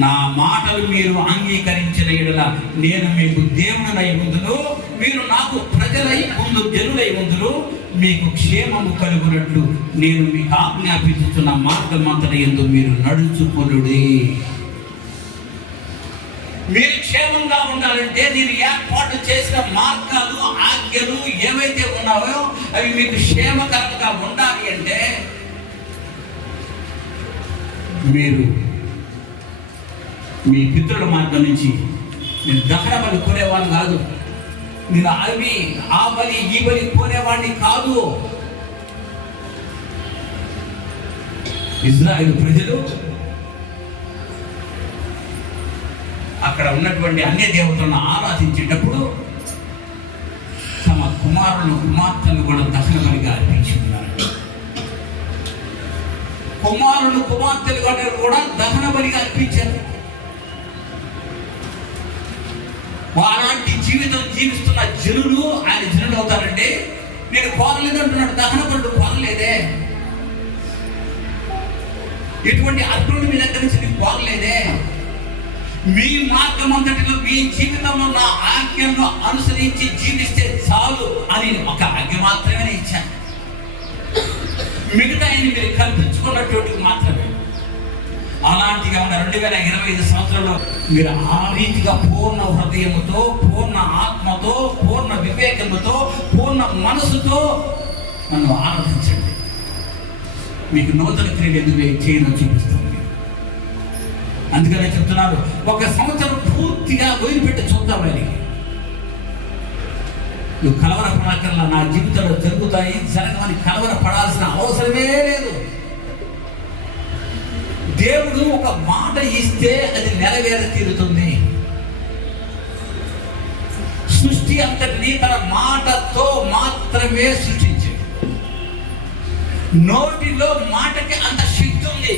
నా మాటలు మీరు అంగీకరించిన యెడల నేను మీకు దేవుడనై ఉందును, మీరు నాకు ప్రజలై ఉందు జనులై ఉందురు, మీకు క్షేమము కలుగునట్లు నేను మీకు ఆజ్ఞాపించుతున్న మార్గమంతట యందు మీరు నడుచుకొనుడి. మీరు క్షేమంగా ఉండాలంటే నేను ఏర్పాటు చేసిన మార్గాలు ఆజ్ఞలు ఏవైతే ఉన్నాయో అవి మీకు క్షేమకరంగా ఉండాలి అంటే మీరు మీ పితరుల మార్గం నుంచి నేను దహన బలి కోరేవాడిని కాదు, నేను అవి ఆ బలి ఈ బలి కోరేవాడిని కాదు. ఇజ్రాయేలు ప్రజలు అక్కడ ఉన్నటువంటి అన్య దేవతలను ఆరాధించేటప్పుడు తమ కుమారులు కుమార్తెలు కూడా దహన బలిగా అర్పించుకున్నారు. కుమారులు కుమార్తెలు కూడా దహన బలిగా అర్పించారు. అలాంటి జీవితం జీవిస్తున్న జనులు ఆయన జనులు అవుతారంటే నేను కోరలేదు అంటున్నాడు. దహన బలుడు కోరలేదే, ఎటువంటి అర్పణలు మీ దగ్గర నుంచి నేను కోరలేదే. మీ మార్గం అంతటిలో మీ జీవితంలో నా ఆజ్ఞను అనుసరించి జీవిస్తే చాలు అని ఒక ఆజ్ఞ మాత్రమే ఇచ్చాను. మిగతా మీరు కల్పించుకున్నటువంటి మాత్రమే. అలాంటిగా ఉన్న 2025 సంవత్సరంలో మీరు ఆ రీతిగా పూర్ణ హృదయముతో, పూర్ణ ఆత్మతో, పూర్ణ వివేకముతో, పూర్ణ మనసుతో నన్ను ఆరాధించండి. మీకు నూతన క్రియలు ఎందుకు చేయను చూపిస్తుంది. అందుకనే చెప్తున్నారు, ఒక సంవత్సరం పూర్తిగా వదిలిపెట్టి చూద్దాం. నువ్వు కలవరపడకల్లా నా జీవితంలో జరుగుతాయి, జరగమని కలవరపడాల్సిన అవసరమే లేదు. దేవుడు ఒక మాట ఇస్తే అది నెరవేర తీరుతుంది. సృష్టి అంతటినీ తన మాటతో మాత్రమే సృష్టించాడు. నోటిలో మాటకి అంత శక్తి ఉంది.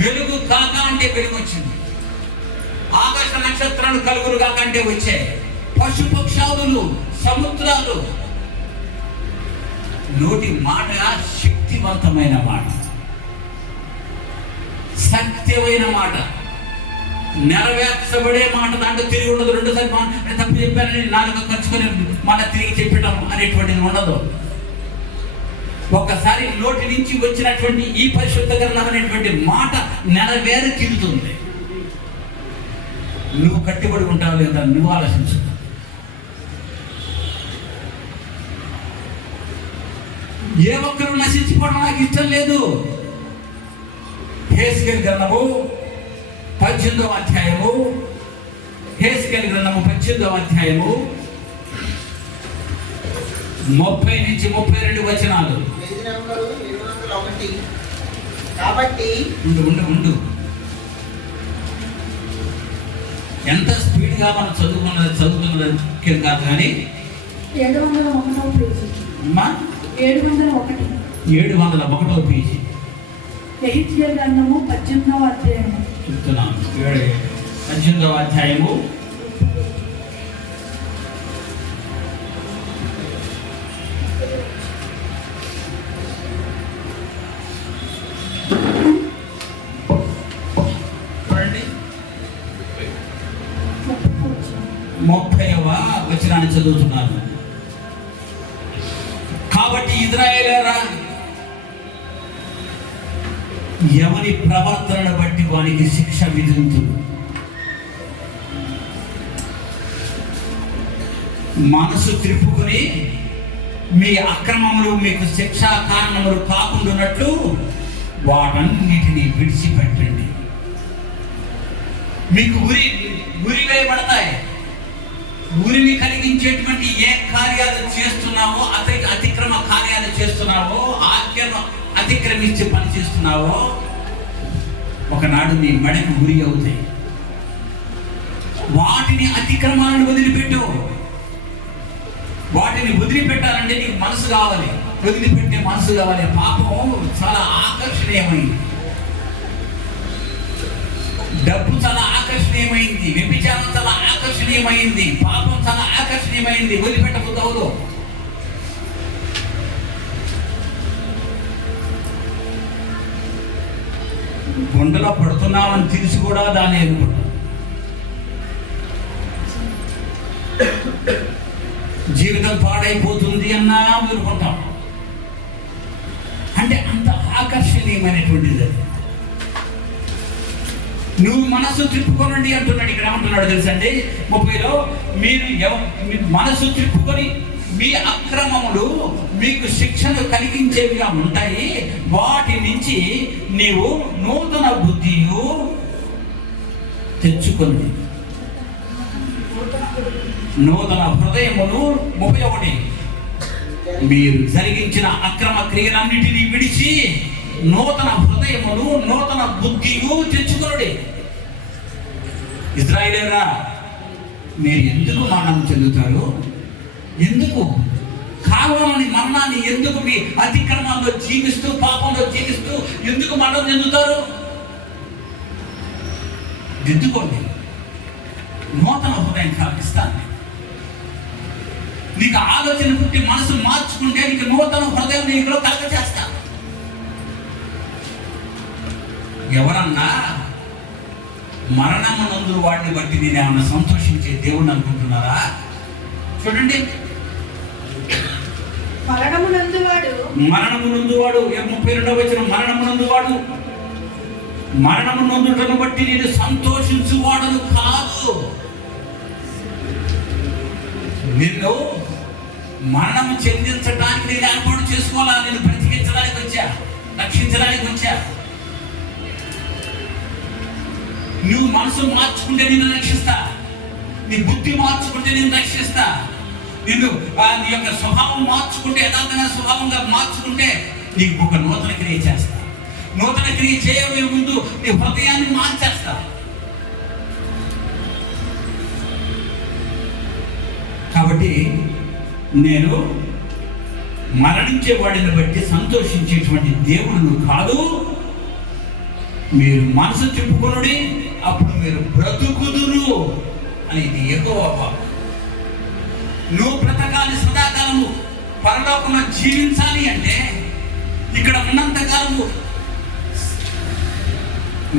వెలుగు కాక అంటే వెలుగు వచ్చింది, ఆకాశ నక్షత్రాలు కలుగురు కాక అంటే వచ్చాయి, పశుపక్షాదులు, సముద్రాలు. నోటి మాట శక్తివంతమైన మాట, సత్యమైన మాట, నెరవేర్చబడే మాట. దాంట్లో తిరిగి ఉండదు. రెండోసారి నేను తప్పు చెప్పానని నాలుగు ఖర్చుకొని మళ్ళీ తిరిగి చెప్పడం అనేటువంటిది ఉండదు. ఒక్కసారి నోటి నుంచి వచ్చినటువంటి ఈ పరిశుద్ధ గ్రంథం అనేటువంటి మాట నెరవేర తీరుతుంది. నువ్వు కట్టుబడి ఉంటావు లేదా నువ్వు ఆలోచించు. ఏ ఒక్కరు నశించిపోవడం నాకు ఇష్టం లేదు. హెస్కేలు గ్రంథము 18వ అధ్యాయము, హెస్కేలు గ్రంథము 18వ అధ్యాయము 30 నుంచి 32 వచనాలు. కాబట్టి ఉండు ఎంత స్పీడ్గా మనం చదువుకున్నది కాదు కానీ 701వ పేజీ, 701వ పేజీ యెహెజ్కేలు గ్రంథము 18వ అధ్యాయము చెప్తున్నాను. 18వ అధ్యాయము 30వ వచనాన్ని చదువుతున్నాను. కాబట్టి ఇశ్రాయేలురా, ఎవని ప్రవర్తనను బట్టి వానికి శిక్ష విధింతుడు. మనసు త్రిప్పుకొని మీ అక్రమములు మీకు శిక్షా కారణములు కాకుండాన్నట్లు వాటన్నిటినీ విడిచిపెట్టండి. మీకు ఉరి వేయబడతాయి. ఉరిని కలిగించేటువంటి ఏ కార్యాలు చేస్తున్నావో, అతిక్రమ కార్యాలు చేస్తున్నావో, ఆజ్ఞను అతిక్రమించి పని చేస్తున్నావో, ఒకనాడు నీ మెడకు ఉరి అవుతాయి. వాటిని అతిక్రమాలను వదిలిపెట్టు. వాటిని వదిలిపెట్టాలంటే నీకు మనసు కావాలి, వదిలిపెట్టే మనసు కావాలి. పాపం చాలా ఆకర్షణీయమైంది, డబ్బు చాలా ఆకర్షణీయమైంది, వ్యభిచారం చాలా ఆకర్షణీయమైంది, పాపం చాలా ఆకర్షణీయమైంది. వదిలిపెట్టబోతావు. గుండెలో పడుతున్నామని తెలిసి కూడా దాన్ని ఎదుర్కొంటాం. జీవితం పాడైపోతుంది అన్నా ఎదుర్కొంటాం. అంటే అంత ఆకర్షణీయమైనటువంటిది అది. నువ్వు మనసు తిప్పుకోనండి అంటున్నాడు. ఇక్కడ ఏమంటున్నాడు తెలుసండి 30లో, మీరు మనసు తిప్పుకొని మీ అక్రమములు మీకు శిక్షను కలిగించేవిగా ఉంటాయి, వాటి నుంచి నీవు నూతన బుద్ధియు తెచ్చుకొని నూతన హృదయమును. 31, మీరు జరిగించిన అక్రమ క్రియలన్నిటినీ విడిచి నూతన హృదయమును నూతన బుద్ధియు తెచ్చుకొనుడి. ఇశ్రాయేలీయులారా, మీరు ఎందుకు మరణం చెందుతారు? ఎందుకు కావాలని మరణాన్ని, ఎందుకు మీ అతిక్రమంలో జీవిస్తూ పాపంలో జీవిస్తూ ఎందుకు మరణం చెందుతారు? దిద్దుకోండి. నూతన హృదయం కావిస్తాను. నీకు ఆలోచన పుట్టి మనసు మార్చుకుంటే నీకు నూతన హృదయం నీకులో కలగ చేస్తాను. ఎవరన్నా మరణమునందు వాడిని బట్టి నేను ఏమన్నా సంతోషించే దేవుడిని అనుకుంటున్నారా? చూడండి, మరణమునందు వాడు 32వ వచనం, మరణమునందుటను బట్టి నేను సంతోషించువాడను కాదు. నిన్ను మరణం చెందించడానికి నేను ఏర్పాటు చేసుకోవాలా? నేను బ్రతికించడానికి వచ్చా, రక్షించడానికి వచ్చా. నువ్వు మనసు మార్చుకుంటే నేను రక్షిస్తా, నీ బుద్ధి మార్చుకుంటే నేను రక్షిస్తా. నిన్ను నీ యొక్క స్వభావం మార్చుకుంటే, యథార్థమైన స్వభావంగా మార్చుకుంటే నీకు ఒక నూతన క్రియ చేస్తా. నూతన క్రియ చేయబోయే ముందు నీ హృదయాన్ని మార్చేస్తా. కాబట్టి నేను మరణించే వాడిని బట్టి సంతోషించేటువంటి దేవుడు కాదు. మీరు మనసు తిప్పుకొనుడి, అప్పుడు మీరు బ్రతుకుదురు అనేది యెహోవా. నువ్వు బ్రతకాలి, సదాకాలము పరలోకంలో జీవించాలి అంటే, ఇక్కడ ఉన్నంతకాలము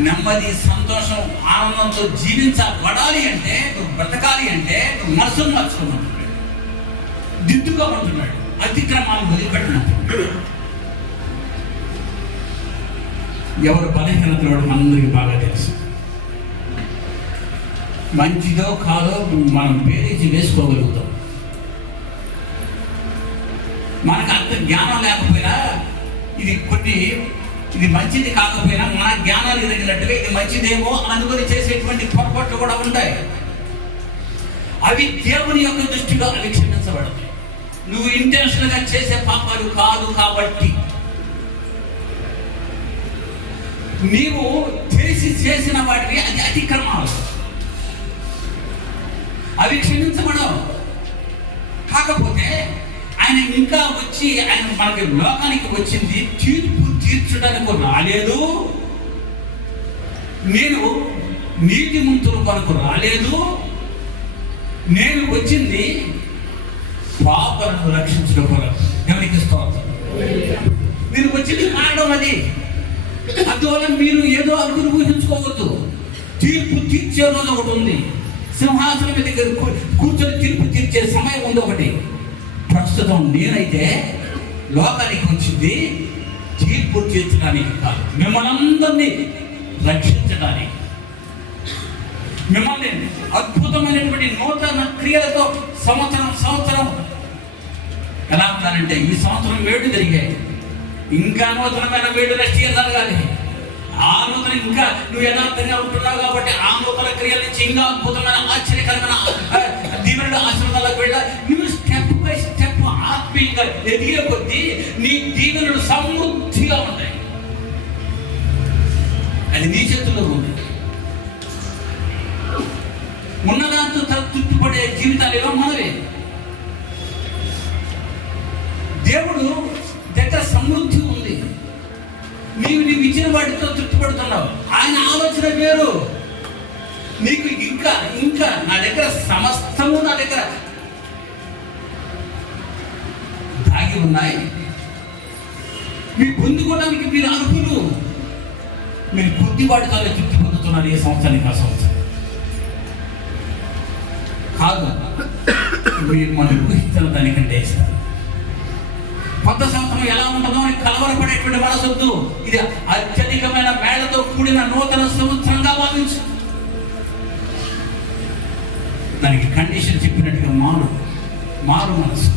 నెమ్మది, సంతోషం, ఆనందంతో జీవించబడాలి అంటే, నువ్వు బ్రతకాలి అంటే నువ్వు మనసును మార్చుకోమంటున్నాడు, దిద్దుకోమంటున్నాడు, అతిక్రమాలు వదిలిపెట్టినట్టు. ఎవరు బలహీనతలో అందరికీ బాగా తెలుసు. మంచిదో కాదో మనం బేరీజు వేసుకోగలుగుతాం. మనకు అంత జ్ఞానం లేకపోయినా, ఇది మంచిది కాకపోయినా మన జ్ఞానాన్ని ఎదిగినట్టుగా ఇది మంచిదేమో అని అనుకుని చేసేటువంటి పొరపాట్లు కూడా ఉంటాయి. అవి దేవుని యొక్క దృష్టిలో అవి క్షమించబడతాయి. నువ్వు ఇంటెన్షనల్గా చేసే పాపాలు కాదు కాబట్టి. నీవు తెలిసి చేసిన వాటివి అది అతిక్రమాలు, అవి క్షమించబడవు. కాకపోతే ఆయన ఇంకా వచ్చి, ఆయన మనకి లోకానికి వచ్చింది తీర్పు తీర్చడానికి రాలేదు. నేను నీతిమంతుల కొరకు రాలేదు, నేను వచ్చింది పాపలను రక్షించడం కొరకు. ఎవరికి స్తోత్రం. నేను వచ్చింది కారణం అది. అందువల్ల మీరు ఏదో అనుకుని ఊహించుకోవద్దు. తీర్పు తీర్చే రోజు ఒకటి ఉంది. సింహాసనం మీద కూర్చొని తీర్పు తీర్చే సమయం ఉంది ఒకటి. ప్రస్తుతం నేనైతే లోకానికి వచ్చింది తీర్పు తీర్చడానికి కాదు, మిమ్మల్ని అందరినీ రక్షించడానికి. మిమ్మల్ని అద్భుతమైనటువంటి నూతన క్రియలతో సంవత్సరం ఎలా ఉన్నానంటే, ఈ సంవత్సరం వేడు జరిగాయి, ఇంకా నూతనమైన వేడు నెక్స్ట్ ఇయర్ జరగాలి. ఆ నూతన ఇంకా నువ్వు యథార్థంగా ఉంటున్నావు కాబట్టి ఆ నూతన క్రియల నుంచి ఇంకా అద్భుతమైన ఆశ్చర్యకరమైన దీవెనలు ఆశీర్వాదాలకు వెళ్ళాలి. నువ్వు స్టెప్ బై స్టెప్ ఆత్మీయంగా ఎదిగే కొద్దీ నీ దీవెనలు సమృద్ధిగా ఉంటాయి. అది నీ చేతుల్లో ఉంది. ఉన్నదాంతో తృప్తిపడే జీవితాలు మనవే. దేవుడు దగ్గర సమృద్ధి ఉంది. నీవు ఇచ్చిన వాటితో తృప్తిపడుతున్నావు. ఆయన ఆలోచన వేరు. నీకు ఇంకా నా దగ్గర సమస్తము నా దగ్గర దాగి ఉన్నాయి. మీరు పొందుకోవడానికి మీరు అర్హులు. మీరు కొద్దివాటితో తృప్తి పొందుతున్నారు ఏ సంవత్సరానికి ఆ సంవత్సరం కాదు, మీరు మనం ఊహించిన దానికంటే ఇస్తారు. కొత్త సంవత్సరం ఎలా ఉంటుందో అని కలవరపడేటువంటి మనసొద్దు. ఇది అత్యధికమైన మేళతో కూడిన నూతన సంవత్సరంగా భావించు. దానికి కండిషన్ చెప్పినట్టుగా మారు మనసు.